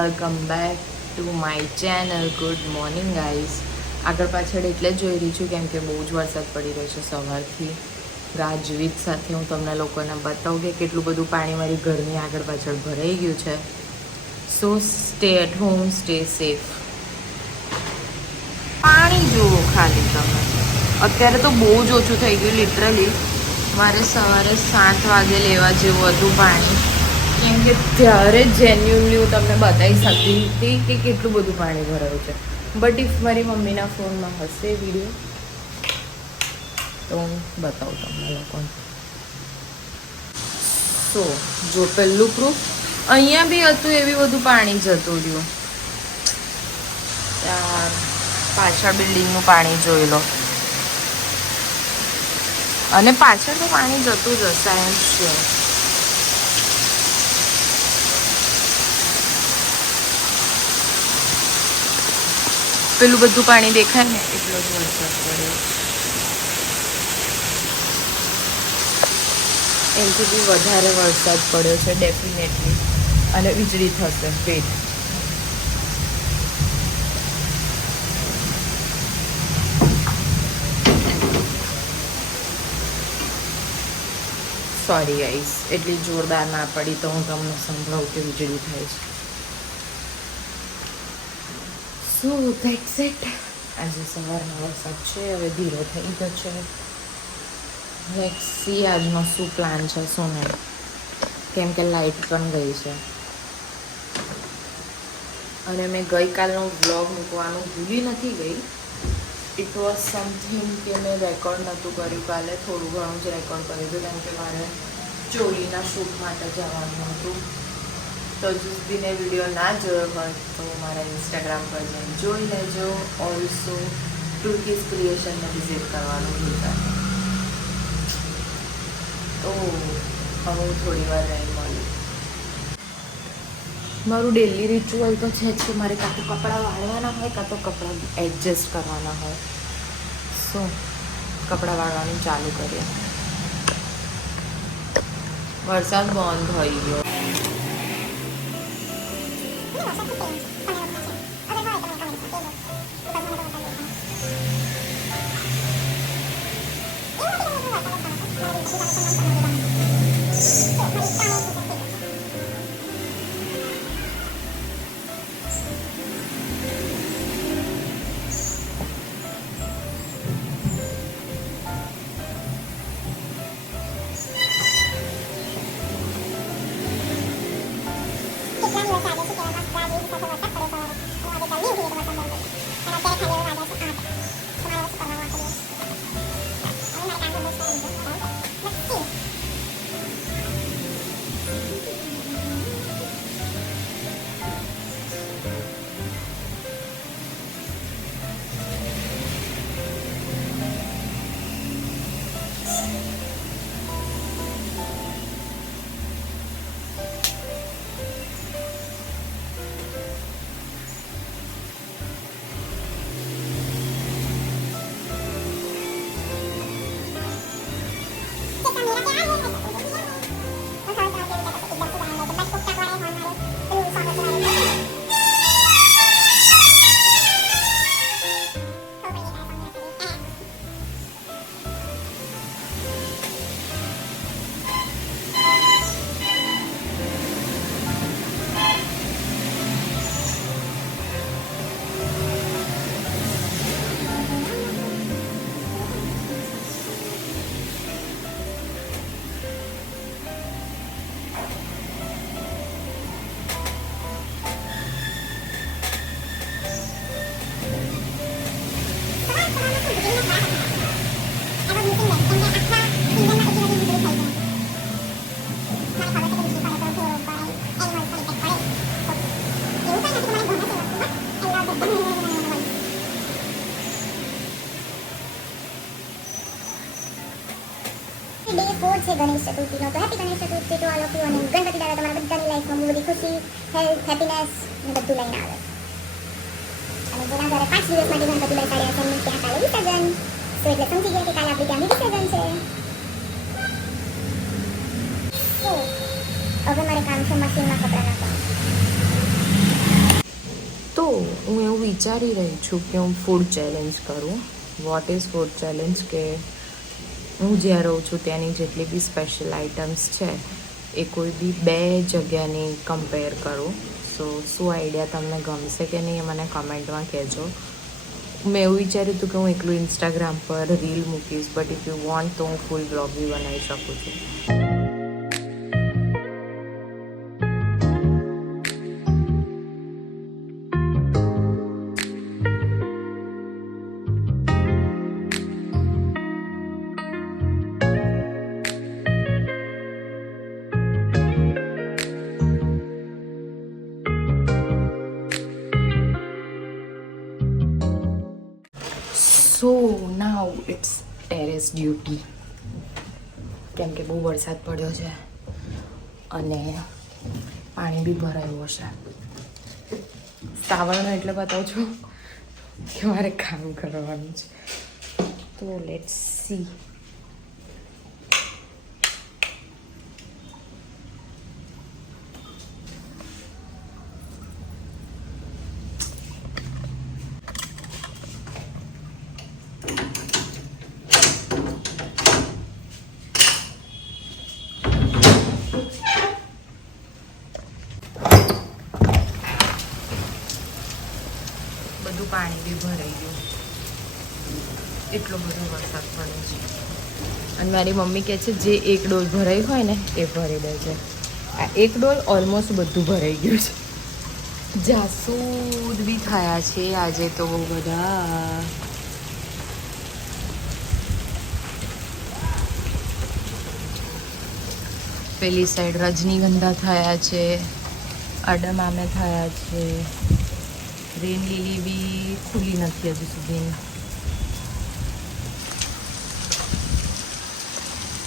Welcome back to my channel. Good morning guys. આગળ પાછળ એટલે જ જોઈ રહી છું કેમ કે બહુ જ વરસાદ પડી રહ્યો છે સવારથી. ગાજવીજ સાથે હું તમને લોકોને બતાવું કે કેટલું બધું પાણી મારી ઘરની આગળ પાછળ ભરાઈ ગયું છે. So stay at home, stay safe. પાણી જુઓ ખાલી તમે. અત્યારે તો બહુ જ ઓછું થઈ ગયું લિટરલી. મારે સવારે 7 વાગે લેવા જેવું હતું પાણી, કેમ કે ત્યારે જેન્યુઅનલી હું તમને બતાવી શકતી હતી કે કેટલું બધું પાણી ભરાયું છે. બટ ઇફ મારી મમ્મીના ફોનમાં હશે વિડીયો તો હું બતાવું તમને લોકોને. સો જો પહેલું પ્રૂફ અહીંયા બી હતું, એવી બધું પાણી જતું રહ્યું. ત્યાં પાછળ બિલ્ડિંગનું પાણી જોઈ લો, અને પાછળ તો પાણી જતું જ હશે એમ છે. પેલું બધું પાણી દેખાય ને એટલો જ વરસાદ પડ્યો. એનાથી બી વધારે વરસાદ પડ્યો છે ડેફિનેટલી, અને વીજળી થશે. વેટ, સોરી ગાઈસ, એટલી જોરદાર ના પડી તો હું તમને સંભળાવું કે વીજળી થાય છે. સો ધેટ્સ ઇટ. આજે સવારનો વરસાદ છે, હવે ધીરો થઈ ગયો છે. લેટ્સ સી આજનો શું પ્લાન છે શું નહીં, કેમ કે લાઇટ પણ ગઈ છે. અને મેં ગઈકાલનો વ્લોગ મૂકવાનું ભૂલી નથી ગઈ. ઇટ વોઝ સમથિંગ કે મેં રેકોર્ડ નહોતું કર્યું કાલે, થોડું ઘણું જ રેકોર્ડ કર્યું હતું કેમ કે મારે ચોરીના શૂટ માટે જવાનું હતું. તો જુસબીને વિડીયો ના જોયો હોય તો મારા ઇન્સ્ટાગ્રામ પર જઈને જોઈ લેજો. ઓલ્સો ટુર્કીઝ ક્રિએશનને વિઝિટ કરવાનું ભૂલતા નહીં. તો હવે હું થોડી વાર રહી મળું. મારું ડેલી રિચ્યુઅલ તો છે જ કે મારે કાં તો કપડાં વાળવાના હોય કાં તો કપડાં એડજસ્ટ કરવાના હોય. સો કપડાં વાળવાનું ચાલુ કરીએ. વરસાદ બંધ થઈ ગયો. ડે 4 છે ગણેશ ચતુર્થીનો. તો happy Ganesh Chaturthi to all of you. અને ગણપતિ દાદા તમારા બધાની લાઈફમાં બહુ બધી ખુશી, હેલ્થ, હેપીનેસ ને બધું લઈને આવે. અને જેના ઘરે 5 દિવસ માટે ગણપતિ બેસાડ્યા છે એમનું ત્યાં કાલે વિસર્જન. તો એટલે સમજી ગયા કે કાલે આપણે ત્યાં વિસર્જન છે. તો હવે મારે કામ છે મશીનમાં કપડાં નાખવાનું. તો હું એવું વિચારી રહી છું કે હું ફૂડ ચેલેન્જ કરું. What is food challenge? કે હું જ્યાં રહું છું ત્યાંની જેટલી બી સ્પેશિયલ આઇટમ્સ છે એ કોઈ બી 2 જગ્યાની કમ્પેર કરું. સો શું આઈડિયા તમને ગમશે કે નહીં એ મને કમેન્ટમાં કહેજો. મેં એવું વિચાર્યું હતું કે હું એકલું ઇન્સ્ટાગ્રામ પર રીલ મૂકીશ, બટ ઇફ યુ વોન્ટ તો હું ફૂલ બ્લોગ બી બનાવી શકું છું. સો નાઉ ઇટ્સ ટેરેસ ડ્યુટી, કેમ કે બહુ વરસાદ પડ્યો છે અને પાણી બી ભરાયું હશે. શ્રાવણનો એટલે બતાવું છું કે મારે કામ કરવાનું છે. તો લેટ્સ સી. બધું પાણી બી ભરાઈ ગયું, એટલો બધો વરસાદ પડ્યો છે. અને મારી મમ્મી કહે છે જે એક ડોલ ભરાઈ હોય ને એ ભરી દે છે. આ એક ડોલ ઓલમોસ્ટ બધું ભરાઈ ગયું છે. જાસૂદ બી થયા છે આજે તો બહુ બધા. પેલી સાઈડ રજનીગંધા થયા છે, અડમામે થયા છે, રેન લીલી બી ખુલી નથી હજુ સુધી.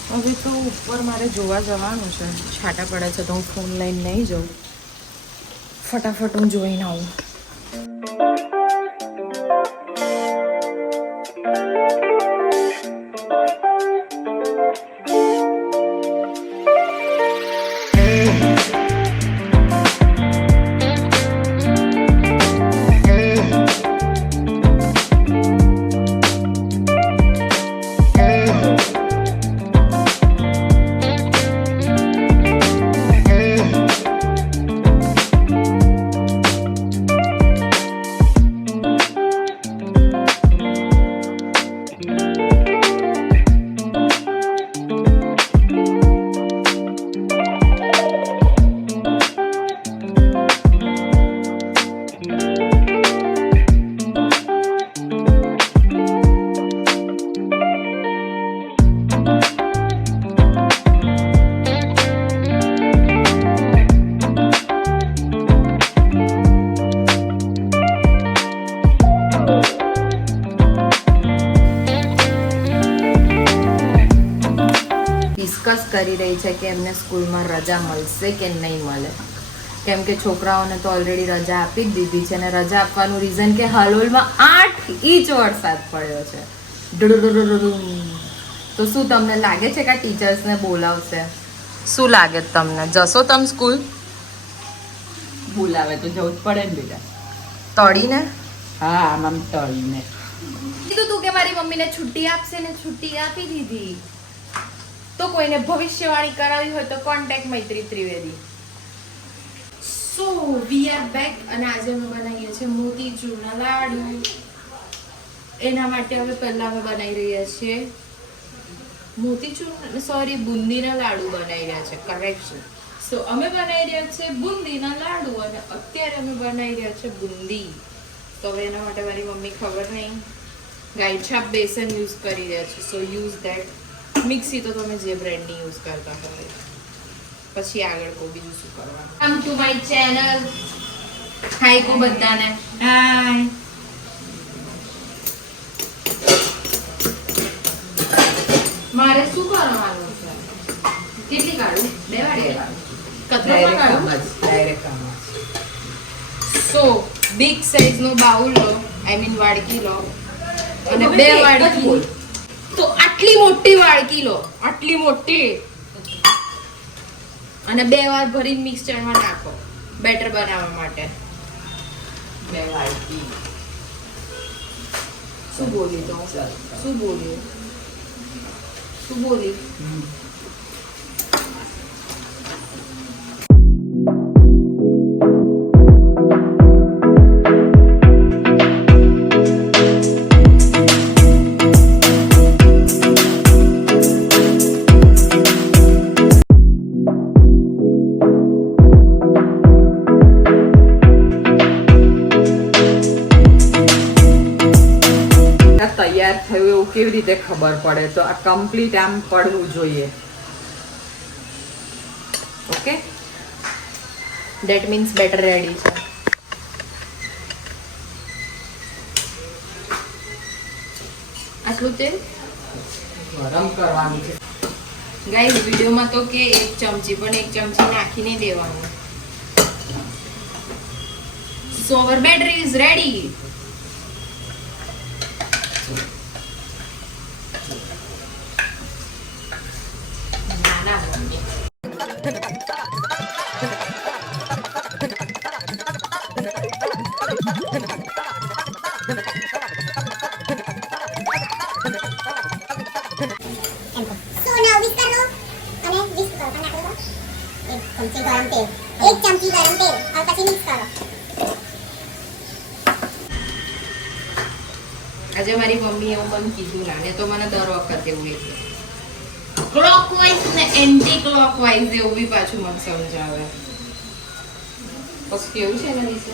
હવે તો ઉપર મારે જોવા જવાનું છે, છાંટા પડે છે તો હું ફોન લઈને નહીં જાઉં, ફટાફટ હું જોઈને આવું. ડિસ્કસ કરી રહી છે કે એમને સ્કૂલમાં રજા મળશે કે નહીં મળે, કેમ કે છોકરાઓને તો ઓલરેડી રજા આપી જ દીધી છે. અને રજા આપવાનું રીઝન કે હાલોલમાં 8 ઇંચ વરસાદ પડ્યો છે. તો શું તમને લાગે છે કે ટીચર્સને બોલાવશે? શું લાગે તમને? જશો તમે સ્કૂલ? બોલાવે તો જવું જ પડે ને બેટા. તળીને? હા, આમ તળીને કીધું તું કે મારી મમ્મીને છુટ્ટી આપશે ને છુટ્ટી આપી દીધી. તો કોઈને ભવિષ્યવાણી કરાવી હોય તો contact Maitri Trivedi. So we are back અને આજે અમે બનાવીએ છીએ મોતીચૂરના લાડુ. એના માટે હવે પહેલા અમે બનાવી રહ્યા છીએ બુંદીના લાડુ બનાવી રહ્યા છે. કરેક્શન. સો અમે બનાવી રહ્યા છે બુંદીના લાડુ અને અત્યારે અમે બનાવી રહ્યા છે બુંદી. તો હવે એના માટે મારી મમ્મી ખબર નહીં ગાયછાપ બેસન યુઝ કરી રહ્યા છે. સો યુઝ ધેટ. મિક્સી તો તમે જે બ્રેન્ડની યુઝ કરતા હોય. પછી આગળ કો બીજું શું કરવાનું. Come to my channel. Hi કો બધાને. હાય. મારે શું કરવાનું છે? કેટલી કાઢું? 2 વાળી કાઢું. કતરામાં કાઢું? ડાયરેક્ટ આમ. સો બિગ સાઈઝ નો બાઉલ લો, આઈ મીન વાડકી લો અને 2 વાડકી. તો આટલી મોટી વાડકી લો, આટલી મોટી, અને 2 વાર ભરીને મિક્સચરમાં નાખો બેટર બનાવવા માટે. મેં વાઈટી શું બોલી તો શું બોલી શું બોલી તૈયાર થયું એવું કેવી રીતે ખબર પડે તો આ કમ્પ્લીટ આમ પડવું જોઈએ okay that means batter ready છે આટલું તેલ ગરમ કરવાનું છે ગાઈસ વિડીયોમાં તો કે 1 ચમચી પણ 1 ચમચી નાખીને દેવાનું સો અવર બેટર ઇઝ રેડી નાના મમ્મી So now whisk कर लो અને whisk કરો નાખો તો એક ચમચી ગરમ તેલ और પછી મિક્સ કરો આજે મારી મમ્મી એવું મને કીધું ના ને તો મને દર વખતે એવું કહે ક્લોકવાઇઝ ને એન્ટી ક્લોકવાઇઝ એવું બી પાછું મને સમજાવે બસ કેવું છે એના વિશે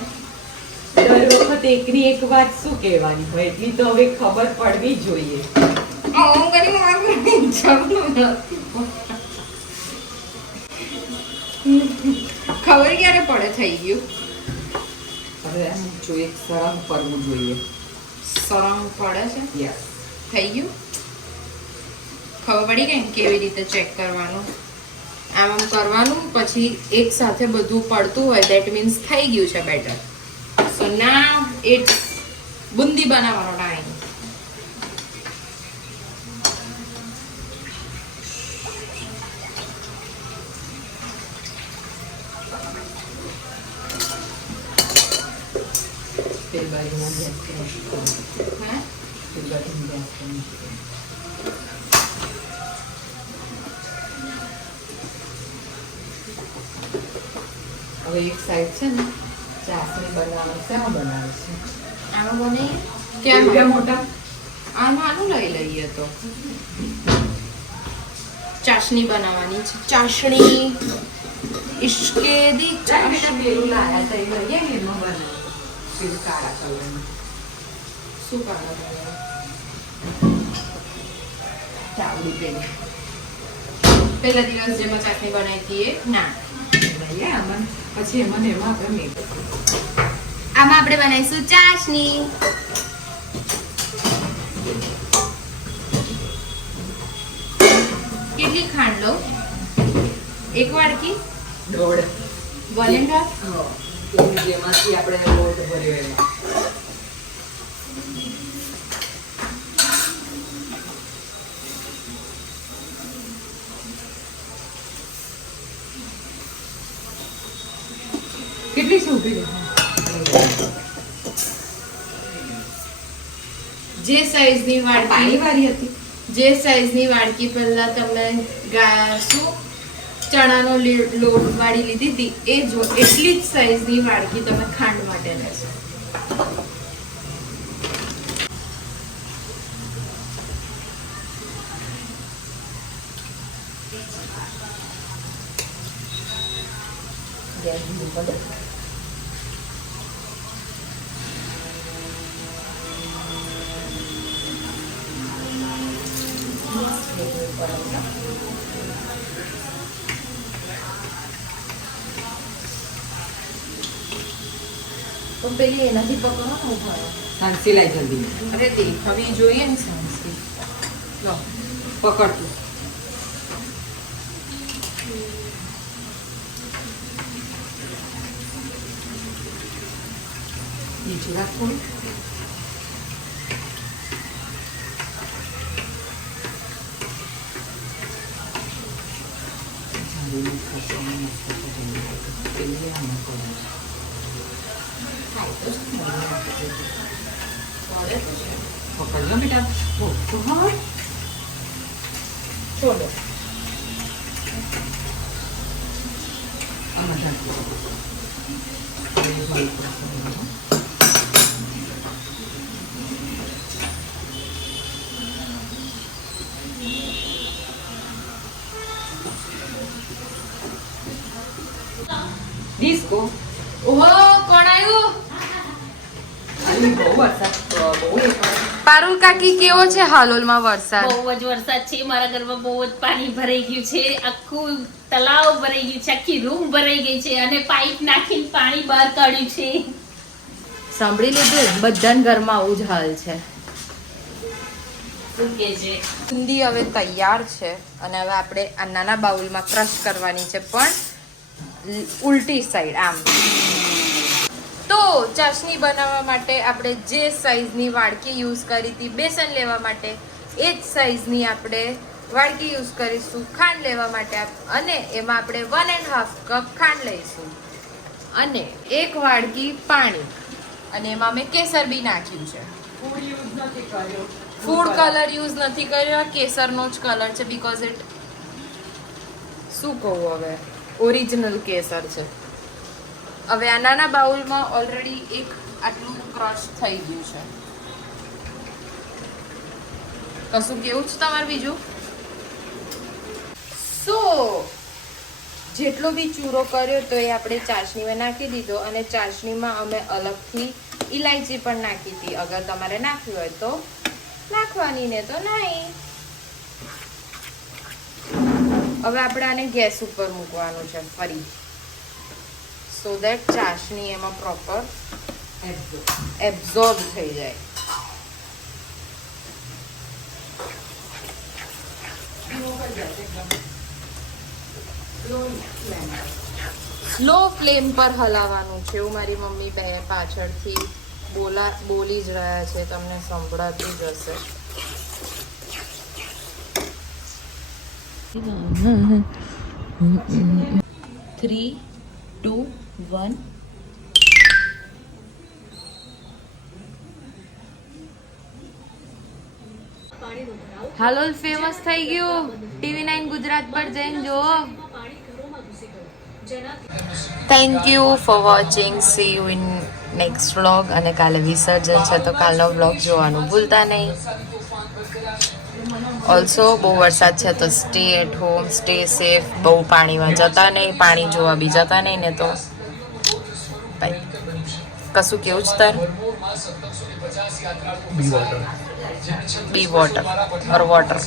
દર વખત એકની એક વાત શું કહેવાની હોય એટલી તો હવે ખબર પડવી જોઈએ હું કરી ખબર ક્યારે પડે થઈ ગયું હવે આમ જો એક સરમ કરવું જોઈએ સરંગ પડે છે યસ થઈ ગયું ખબર પડી ગઈ ને કેવી રીતે ચેક કરવાનું આમ આમ કરવાનું પછી એક સાથે બધું પડતું હોય ધેટ મીન્સ થઈ ગયું છે better so now it's boondi બનાવવાનો ટાઈમ તેલ બારીમાં ગેસ કરી હે તેલ બારીમાં ગેસ કરી હવે એક સાઈડ છે ને ચાસણી બનાવવાનું શેમાં બનાવે છે આમાં બને કેમ કેમ મોટા આ નાનું લઈ લઈએ તો ચાશણી બનાવવાની છે ચાશણી ઇશ્કે દી ચાશણી પેલું લાયા તો એ લઈએ ને એમાં બનાવે પેલું કાળા કલરનું શું કાઢો ચાવડી પેલી પહેલા દિવસ જેમાં ચાશણી બનાવી હતી એ ના લઈએ આમાં પછી એમાં ને એમાં આપણે મેક આમાં આપણે બનાવીશું ચાશણી કેટલી ખાંડ લઉં એક વાડકી દોડ 1.5 જેમાંથી આપણે લોટ ભર્યો એમાં કેટલી સૂકી જે સાઈઝની પાણી વાડકી વાળી હતી જે સાઈઝની વાડકી પહેલા તમે શું ચણાનો લોટ વાળી લીધી હતી એ જો એટલી જ સાઈઝની વાડકી તમે ખાંડ માટે લેશો ગેસ ધીમો કરી દો. તો પેલી એનાથી પકડવાનું ઉભા સાંસી લાઈ જલ્દી અરે દેખાવી જોઈએ ને સાંસી લો પકડતું નીચે રાખવું થાય તો જ ખરું. પકડ લો બેટા. ઓ તો હા. છોડો. આમાં ઢાંકી દો. હવે જોઈ લો. ડિસ્કો. ઓહો, કોણ આવ્યું? અહીં બહુ વરસાદ બહુ એ પડે. પારુલ કાકી, કેવો છે હાલોલમાં વરસાદ? બહુ જ વરસાદ છે મારા ઘરમાં, બહુ જ પાણી ભરાઈ ગયું છે, આખું તલાવ ભરાઈ ગયું છે, આખી રૂમ ભરાઈ ગઈ છે અને પાઇપ નાખીને પાણી બહાર કાઢ્યું છે. સાંભળી લીધું, બધાના ઘરમાં આવું જ હાલ છે. શું કે છે? બુંદી હવે તૈયાર છે અને હવે આપણે આ નાના બાઉલમાં ક્રશ કરવાની છે, પણ ઉલટી સાઈડ આમ. તો ચાસણી બનાવવા માટે આપણે જે સાઈઝની વાડકી યુઝ કરી હતી બેસન લેવા માટે, એ જ સાઈઝની આપણે વાડકી યુઝ કરીશું ખાંડ લેવા માટે, અને એમાં આપણે 1.5 કપ ખાંડ લઈશું અને 1 વાડકી પાણી, અને એમાં મેં કેસર બી નાખ્યું છે. ફૂડ યુઝ નથી કર્યો. ફૂડ કલર યુઝ નથી કર્યો, કેસરનો જ કલર છે, બીકોઝ ઇટ, શું કહું હવે, ઓરિજિનલ કેસર છે. હવે આ નાના બાઉલમાં ઓલરેડી એક આટલું ક્રશ થઈ ગયું છે. કશું કેવું છે તમારે બીજું? સો જેટલો બી ચૂરો કર્યો તો એ આપણે ચાસણીમાં નાખી દીધો, અને ચાસણીમાં અમે અલગથી ઇલાયચી પણ નાખી હતી. અગર તમારે નાખવી હોય તો નાખવાની, ને તો નહીં. હવે આપણે આને ગેસ ઉપર મૂકવાનું છે ફરી, સો દેટ ચાસણી એમાં પ્રોપર એબ્ઝોર્બ થઈ જાય. સ્લો ફ્લેમ પર હલાવવાનું છે. એવું મારી મમ્મી બે પાછળથી બોલી જ રહ્યા છે, તમને સંભળાતું જ હશે. 3, 2, 1. હાલોલ ફેમસ થઈ ગયું. TV9 ગુજરાત પર જઈને જુઓ. Thank you for watching. C you in next vlog. અને કાલે વિસર્જન છે તો કાલનો વ્લોગ જોવાનું ભૂલતા નહીં. ઓલ્સો બહુ વરસાદ છે તો stay at home, stay safe. બહુ પાણીમાં જતા નહીં, પાણી જોવા બી જતા નહીં, ને તો બાય. કશું કેવું જ તાર? બી વોટર ઓર વોટર.